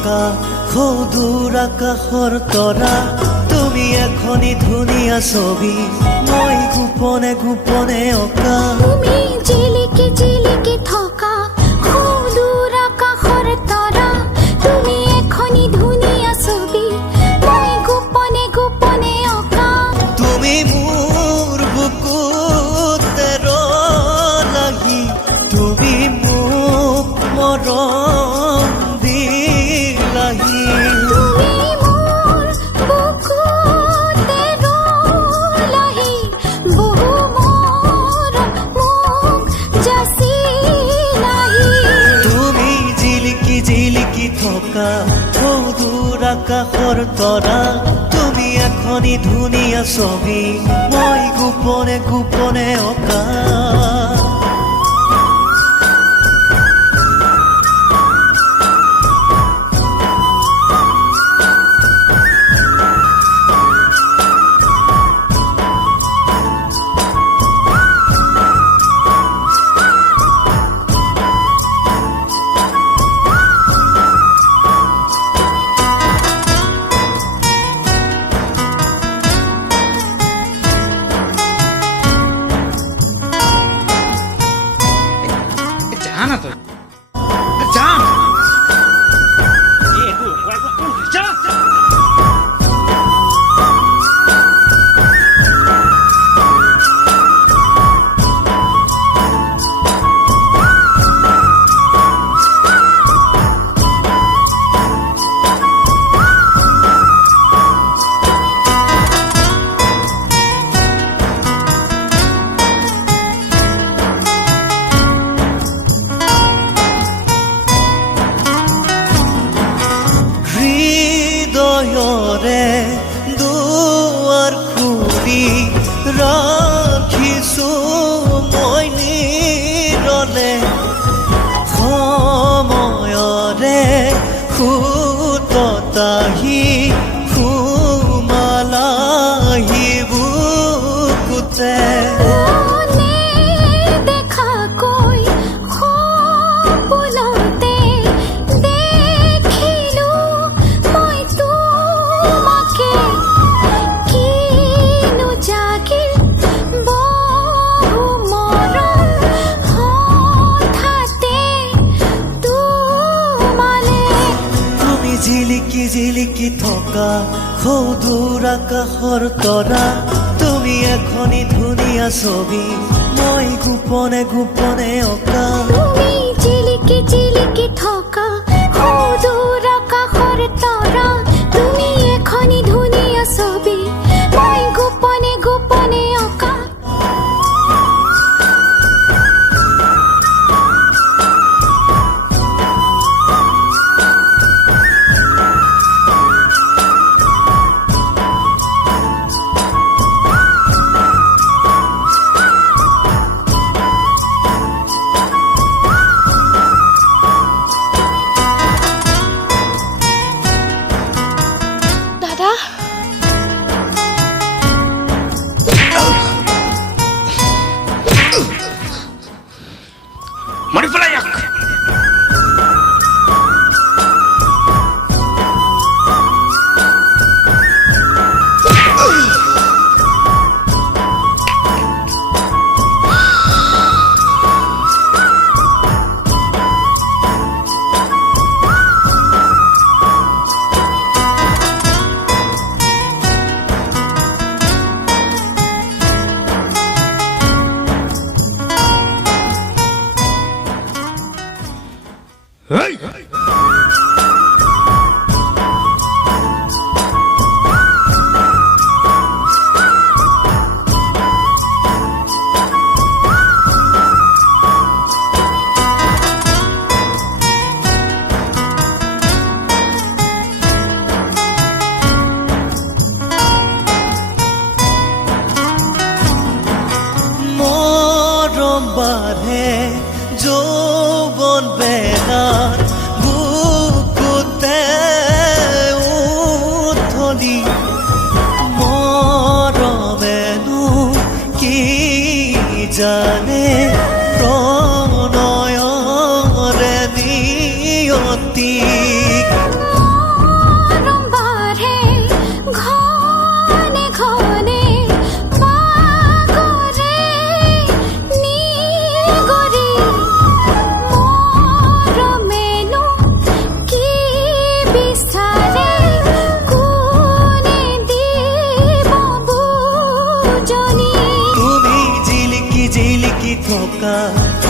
থকা সৌদূৰ আকাশৰ তৰা তুমি এখনি ধুনীয়া ছবি মই গোপনে গোপনে অঁকা তুমি জিলিকি জিলিকি থকা সৌদূৰ আকাশৰ তৰা তুমি এখনি ধুনীয়া ছবি মই গোপনে গোপনে অঁকা তুমি মোৰ বুকুতে ৰলাহি তুমি মোক মৰম দিলাহি তুমি মোৰ বুকুতে ৰলাহি বহু মৰম মোক যাচিলাহি তুমি জিলিকি জিলিকি থকা সৌদূৰ আকাশৰ তৰা তুমি এখনি ধুনীয়া ছবি মই গোপনে গোপনে অঁকা जाना तो जा ये जा হৃদয়ৰে দুৱাৰ খুলি ৰাখিছো মই নিৰলে সময়ৰে সুততাহি সুমালাহি বুকুতে মনে দেখাকৈ সপোনতে দেখিলো মই তোমাকে কিনো জাগিল বহু মৰম হঠাতে তোমালে তুমি জিলিকি জিলিকি থকা সৌদূৰ আকাশৰ তৰা তুমি এখনি ধুনীয়া ছবি মই গোপনে গোপনে অঁকা তুমি জিলিকি জিলিকি থকা সৌদূৰ আকাশৰ তৰা তুমি এখনি ধুনীয়া ছবি মই গোপনে গোপনে অঁকা দাদা मरी पेलाइक বাঢ়ে যৌৱন বেলাৰ বুকুতে উঠলি মৰমেনো কি জানে প্ৰণয়ৰে নিয়তি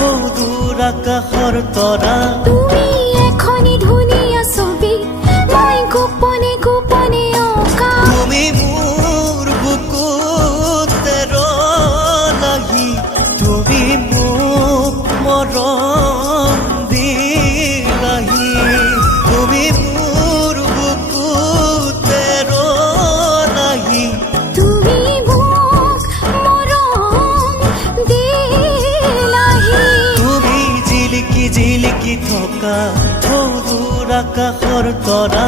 সৌদূৰ আকাশৰ তৰা তুমি এখনি ধুনীয়া ছবি মই গোপনে গোপনে অঁকা তুমি মোৰ বুকুতে লাগি তুমি মোক মৰম দিলাহি তুমি মোৰ বুকুতে লাগি তুমি মোক মৰম দিলাহি তুমি জিলিকি জিলিকি থকা সৌদূৰ আকাশৰ তৰা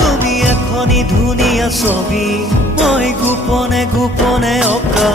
তুমি এখনি ধুনীয়া ছবি মই গোপনে গোপনে অঁকা